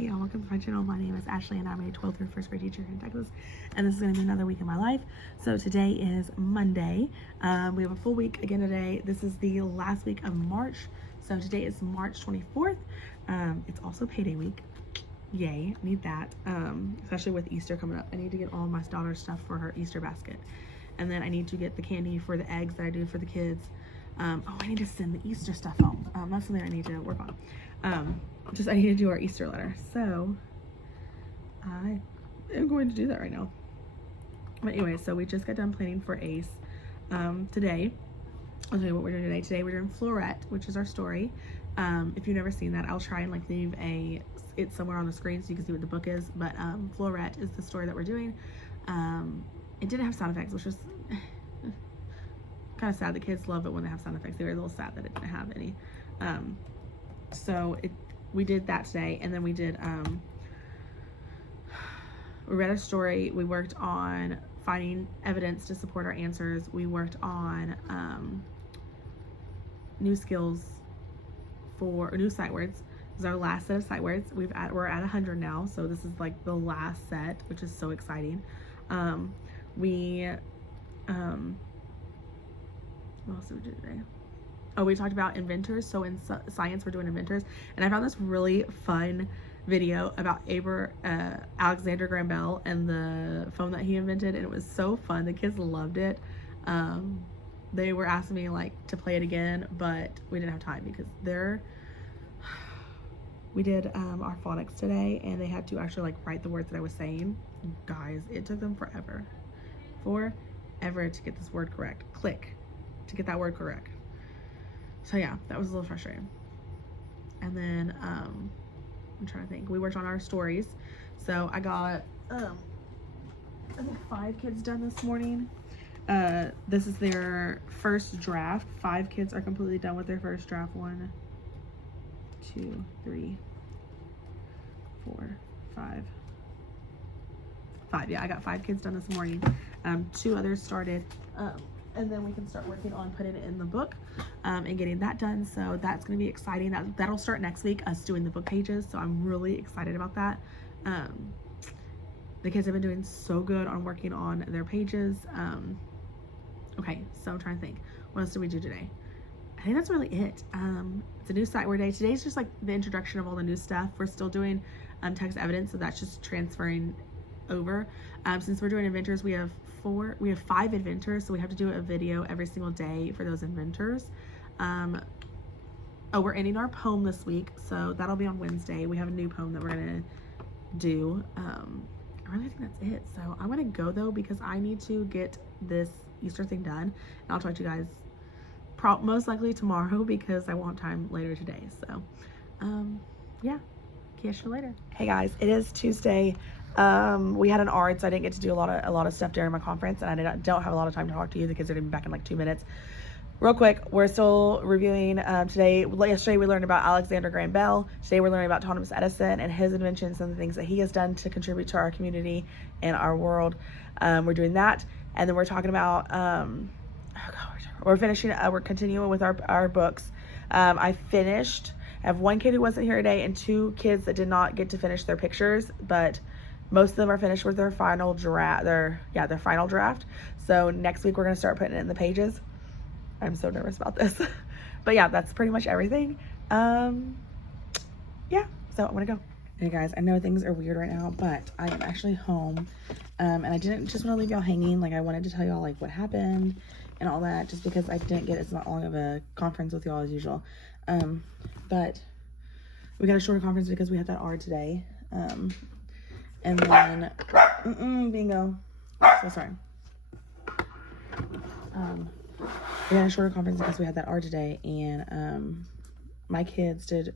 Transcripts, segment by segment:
Hey y'all, welcome to my channel. My name is Ashley and I'm a 12th through 1st grade teacher here in Texas, and this is going to be another week in my life. So today is Monday. We have a full week again today. This is the last week of March. So today is March 24th. It's also payday week. Yay, need that. Especially with Easter coming up. I need to get all of my daughter's stuff for her Easter basket. And then I need to get the candy for the eggs that I do for the kids. I need to send the Easter stuff home. That's something I need to work on. I need to do our Easter letter. So I am going to do that right now. But anyway, so we just got done planning for ACE. Today, I'll tell you what we're doing today. Today we're doing Fleurette, which is our story. If you've never seen that, I'll try and leave it somewhere on the screen so you can see what the book is. But Fleurette is the story that we're doing. It didn't have sound effects, which was kind of sad. The kids love it when they have sound effects. They were a little sad that it didn't have any. We did that today, and then we did, we read a story. We worked on finding evidence to support our answers. We worked on new skills for new sight words. This is our last set of sight words. We're at 100 now, so this is like the last set, which is so exciting. What else did we do today? Oh, we talked about inventors. So in science, we're doing inventors. And I found this really fun video about Alexander Graham Bell and the phone that he invented. And it was so fun. The kids loved it. They were asking me to play it again, but we didn't have time because we did our phonics today, and they had to actually write the words that I was saying. Guys, it took them forever to get this word correct. Click to get that word correct. So yeah, that was a little frustrating. And then I'm trying to think. We worked on our stories. So I got I think 5 kids done this morning. This is their first draft. 5 kids are completely done with their first draft. 1, 2, 3, 4, 5. 5. Yeah, I got 5 kids done this morning. 2 others started. And then we can start working on putting it in the book and getting that done. So that's going to be exciting. That'll start next week, us doing the book pages. So I'm really excited about that. The kids have been doing so good on working on their pages. Okay, so I'm trying to think. What else did we do today? I think that's really it. It's a new sight word day. Today's just the introduction of all the new stuff. We're still doing text evidence, so that's just transferring over. Since we're doing inventors, we have 5 inventors, so we have to do a video every single day for those inventors. We're ending our poem this week, so that'll be on Wednesday. We have a new poem that we're gonna do. I really think that's it. So I'm gonna go though, because I need to get this Easter thing done, and I'll talk to you guys most likely tomorrow because I won't have time later today. So yeah, catch you later. Hey guys, it is Tuesday. We had an ARD, so I didn't get to do a lot of stuff during my conference, and I don't have a lot of time to talk to you. The kids are gonna be back in 2 minutes. Real quick, we're still reviewing yesterday we learned about Alexander Graham Bell. Today we're learning about Thomas Edison and his inventions and the things that he has done to contribute to our community and our world. We're doing that, and then we're talking about we're continuing with our books. I have 1 kid who wasn't here today and 2 kids that did not get to finish their pictures, but most of them are finished with their final draft. Their final draft. So next week we're gonna start putting it in the pages. I'm so nervous about this, but yeah, that's pretty much everything. Yeah, so I'm gonna go. Hey guys, I know things are weird right now, but I am actually home, and I didn't just want to leave y'all hanging. I wanted to tell y'all what happened and all that, just because I didn't get as long of a conference with y'all as usual. But we got a shorter conference because we had that ARD today. And then, bingo. So sorry. We had a shorter conference because we had that ARD today, and my kids did.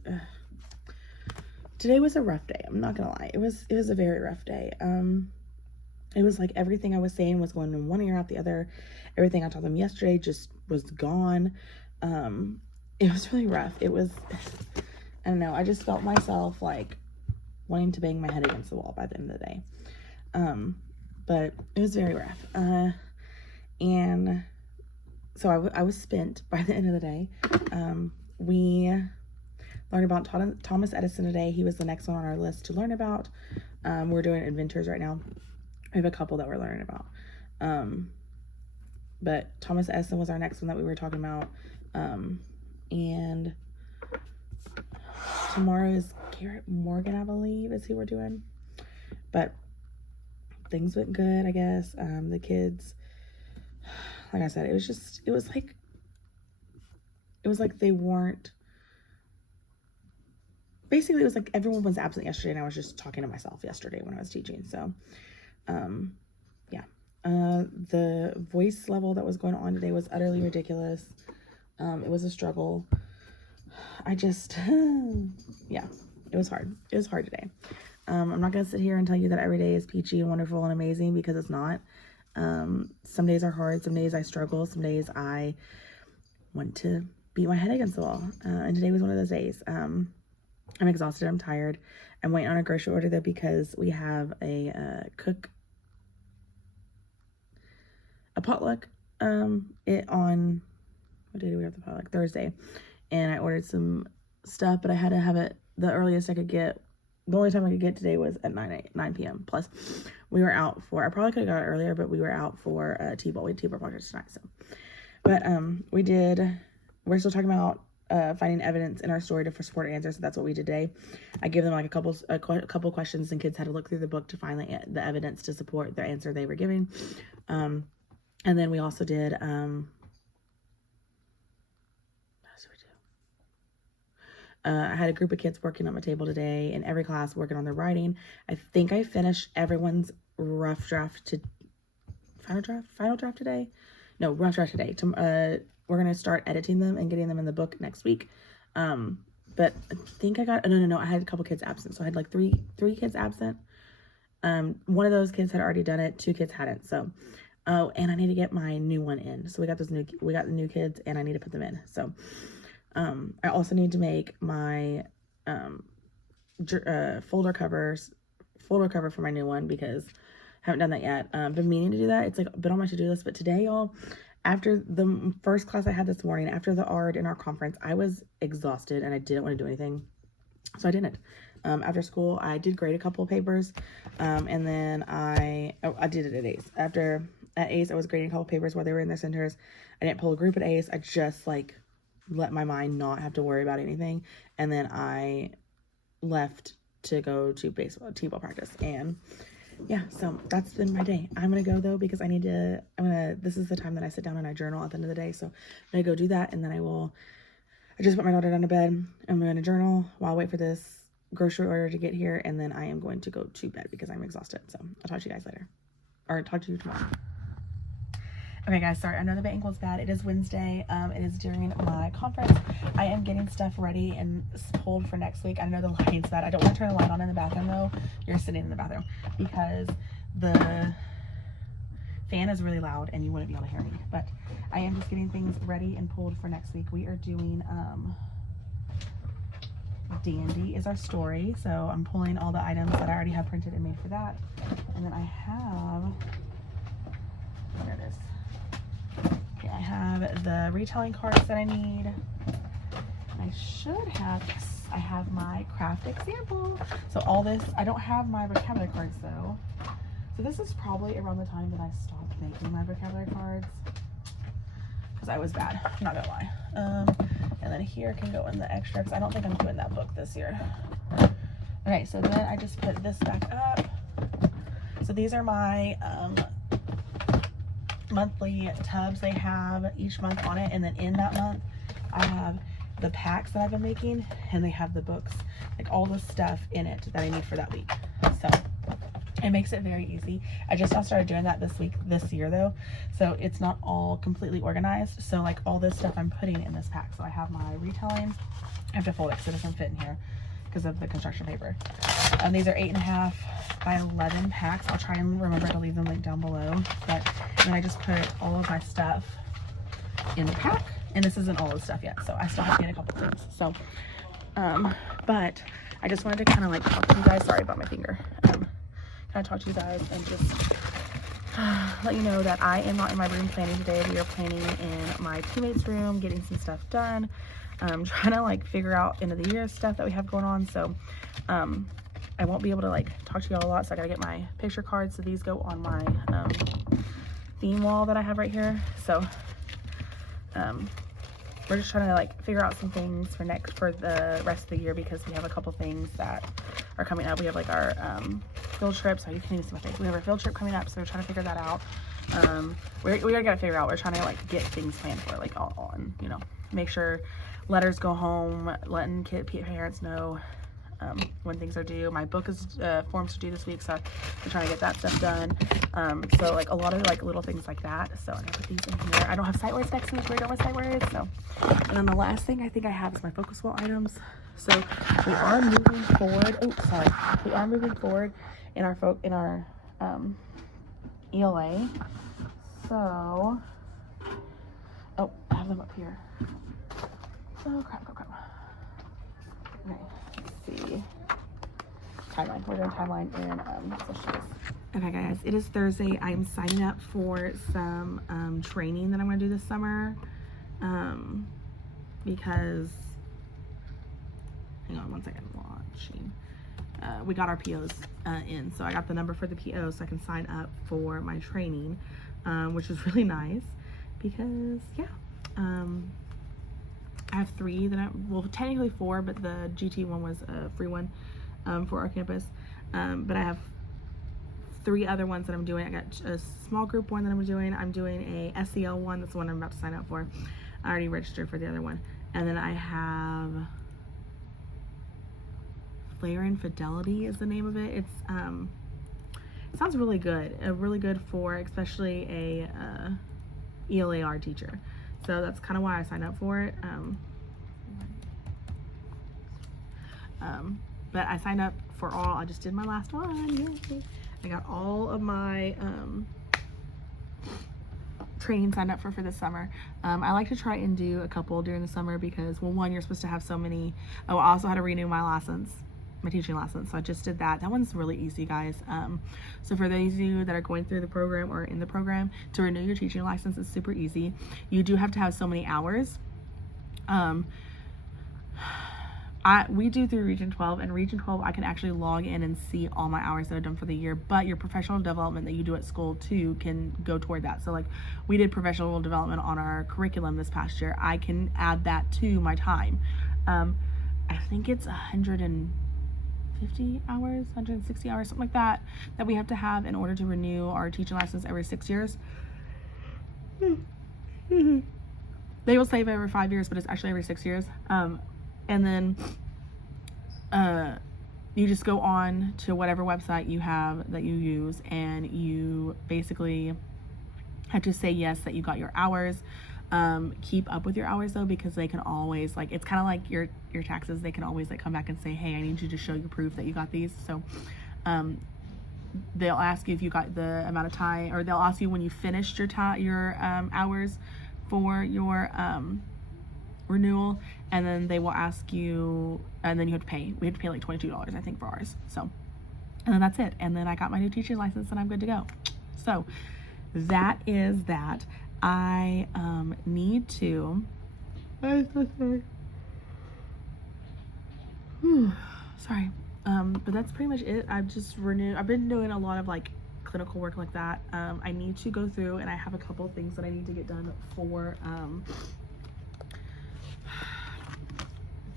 Today was a rough day. I'm not gonna lie. It was a very rough day. It was everything I was saying was going in one ear out the other. Everything I told them yesterday just was gone. It was really rough. It was. I don't know. I just felt myself wanting to bang my head against the wall by the end of the day. But it was very rough. And so I was spent by the end of the day. learned about Thomas Edison today. He was the next one on our list to learn about. We're doing inventors right now. We have a couple that we're learning about. But Thomas Edison was our next one that we were talking about. And tomorrow is Garrett Morgan, I believe, is who we're doing. But things went good, I guess. The kids, like I said, it was like they weren't, basically it was like everyone was absent yesterday and I was just talking to myself yesterday when I was teaching. So, yeah. The voice level that was going on today was utterly ridiculous. It was a struggle. I just, yeah, it was hard. It was hard today. I'm not going to sit here and tell you that every day is peachy and wonderful and amazing, because it's not. Some days are hard. Some days I struggle. Some days I want to beat my head against the wall. And today was one of those days. I'm exhausted. I'm tired. I'm waiting on a grocery order though, because we have a potluck, on, what day do we have the potluck? Thursday. And I ordered some stuff, but I had to have it the earliest I could get. The only time I could get today was at 9 p.m. Plus, we were out for, I probably could have got it earlier, but we were out for T-ball. We had T-ball practice tonight, so. But we're still talking about finding evidence in our story to support our answers, so that's what we did today. I gave them like a couple questions, and kids had to look through the book to find the evidence to support their answer they were giving. And then we also did, what else did we do? I had a group of kids working on my table today in every class, working on their writing. I think I finished everyone's rough draft to final draft today. No, rough draft today. We're going to start editing them and getting them in the book next week. But I think I got, no, I had a couple kids absent. So I had like three kids absent. One of those kids had already done it. 2 kids hadn't. So, oh, and I need to get my new one in. So we got the new kids, and I need to put them in. So, I also need to make my, folder cover for my new one, because I haven't done that yet. Been meaning to do that. It's like been on my to-do list, but today, y'all, after the first class I had this morning, after the ARD in our conference, I was exhausted and I didn't want to do anything. So I didn't. After school, I did grade a couple of papers. And then I did it at ACE. At ACE, I was grading a couple of papers while they were in their centers. I didn't pull a group at ACE. I just like let my mind not have to worry about anything. And then I left to go to T-ball practice. And yeah, so that's been my day. I'm going to go though, because this is the time that I sit down and I journal at the end of the day. So I'm going to go do that. And then I just put my daughter down to bed. I'm going to journal while I wait for this grocery order to get here. And then I am going to go to bed because I'm exhausted. So I'll talk to you guys later, or talk to you tomorrow. Okay guys, sorry, I know the ankle's bad. It is Wednesday. It is during my conference. I am getting stuff ready and pulled for next week. I know the lighting's bad. I don't want to turn the light on in the bathroom though. You're sitting in the bathroom, because the fan is really loud and you wouldn't be able to hear me. But I am just getting things ready and pulled for next week. We are doing Dandy is our story. So I'm pulling all the items that I already have printed and made for that. And then I have, there it is. I have the retelling cards that I need. I should have, yes, I have my craft example. So all this, I don't have my vocabulary cards though. So this is probably around the time that I stopped making my vocabulary cards, because I was bad, I'm not gonna lie. And then here can go in the extra, because I don't think I'm doing that book this year. Okay, so then I just put this back up. So these are my monthly tubs they have each month on it, and then in that month I have the packs that I've been making, and they have the books, like all the stuff in it that I need for that week. So it makes it very easy. I just now started doing that this year though, so it's not all completely organized. So like all this stuff I'm putting in this pack. So I have my retelling. I have to fold it so it doesn't fit in here because of the construction paper. These are 8.5 by 11 packs. I'll try and remember to leave them linked down below. But then I just put all of my stuff in the pack, and this isn't all the stuff yet, so I still have to get a couple things. So, but I just wanted to kind of like talk to you guys. Sorry about my finger. Kind of talk to you guys and just let you know that I am not in my room planning today. We are planning in my teammates' room, getting some stuff done. trying to like figure out end of the year stuff that we have going on. So I won't be able to like talk to y'all a lot, so I gotta get my picture cards. So these go on my theme wall that I have right here. So we're just trying to like figure out some things for the rest of the year, because we have a couple things that are coming up. We have like our field trip. So you can't even see my face. We have our field trip coming up, so we're trying to figure that out. We already got to figure out. We're trying to like get things planned for like all and you know, make sure letters go home, letting parents know when things are due. My book is forms are due this week, so I'm trying to get that stuff done. So like a lot of like little things like that. So I'm gonna put these in here. I don't have sight words next week. We're done with sight words. So, and then the last thing I think I have is my focus wall items. So we are moving forward. Oh, sorry. We are moving forward in our ELA. So, oh, I have them up here. Oh crap. Okay, let's see. Timeline. We're doing timeline in social. Okay guys, it is Thursday. I am signing up for some training that I'm gonna do this summer. Because hang on one second, watching. We got our POs in, so I got the number for the PO so I can sign up for my training, which is really nice because yeah, I have 3 that well technically 4, but the GT one was a free one for our campus, but I have 3 other ones that I'm doing. I got a small group one that I'm doing. I'm doing a SEL one. That's the one I'm about to sign up for. I already registered for the other one, and then I have Flair and Fidelity is the name of it. It's it sounds really good. Really good for especially a ELAR teacher. So that's kind of why I signed up for it. But I signed up for all. I just did my last one. Yay. I got all of my training signed up for this summer. I like to try and do a couple during the summer because, well, one, you're supposed to have so many. Oh, I also had to renew my license, my teaching license. So I just did that. That one's really easy, guys. So for those of you that are going through the program or in the program, to renew your teaching license is super easy. You do have to have so many hours. We do through Region 12, and Region 12 I can actually log in and see all my hours that I've done for the year, but your professional development that you do at school too can go toward that. So like we did professional development on our curriculum this past year. I can add that to my time. I think it's 150 hours, 160 hours, something like that we have to have in order to renew our teaching license every 6 years. They will say every 5 years, but it's actually every 6 years. And then you just go on to whatever website you have that you use, and you basically have to say yes that you got your hours. Keep up with your hours though, because they can always, like, it's kind of like your taxes. They can always like come back and say, hey, I need you to show you proof that you got these. So they'll ask you if you got the amount of time, or they'll ask you when you finished your hours for your renewal, and then they will ask you, and then you have to pay. We have to pay like $22, I think, for ours. So, and then that's it. And then I got my new teaching license, and I'm good to go. So that is that. I need to. I'm so sorry. Sorry. But that's pretty much it. I've been doing a lot of like clinical work like that. I need to go through, and I have a couple things that I need to get done for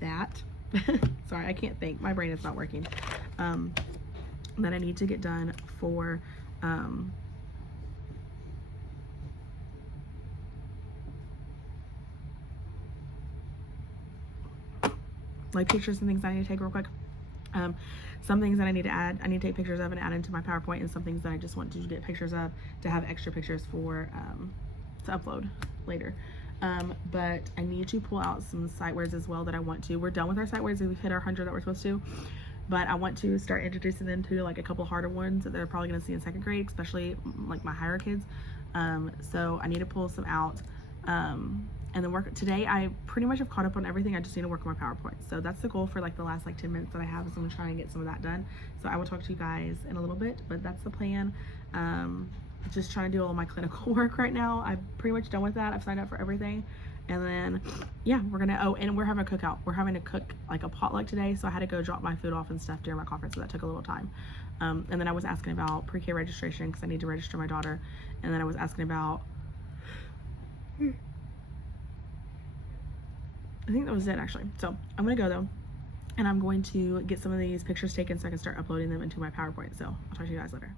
that. Sorry, I can't think. My brain is not working. That I need to get done for like pictures and things that I need to take real quick. Some things that I need to add, I need to take pictures of and add into my PowerPoint, and some things that I just want to get pictures of to have extra pictures for to upload later. But I need to pull out some sight words as well that I want to. We're done with our sight words. We've hit our 100 that we're supposed to, but I want to start introducing them to like a couple harder ones that they're probably going to see in 2nd grade, especially like my higher kids. So I need to pull some out. And then today I pretty much have caught up on everything. I just need to work on my PowerPoint. So that's the goal for like the last like 10 minutes that I have, is I'm gonna try and get some of that done. So I will talk to you guys in a little bit, but that's the plan. just trying to do all my clinical work right now. I'm pretty much done with that. I've signed up for everything. And then, yeah, we're gonna, oh, and we're having a cookout. We're having to cook like a potluck today. So I had to go drop my food off and stuff during my conference. So that took a little time. And then I was asking about pre-K registration because I need to register my daughter. And then I was asking about, I think that was it actually. So I'm gonna go though. And I'm going to get some of these pictures taken so I can start uploading them into my PowerPoint. So I'll talk to you guys later.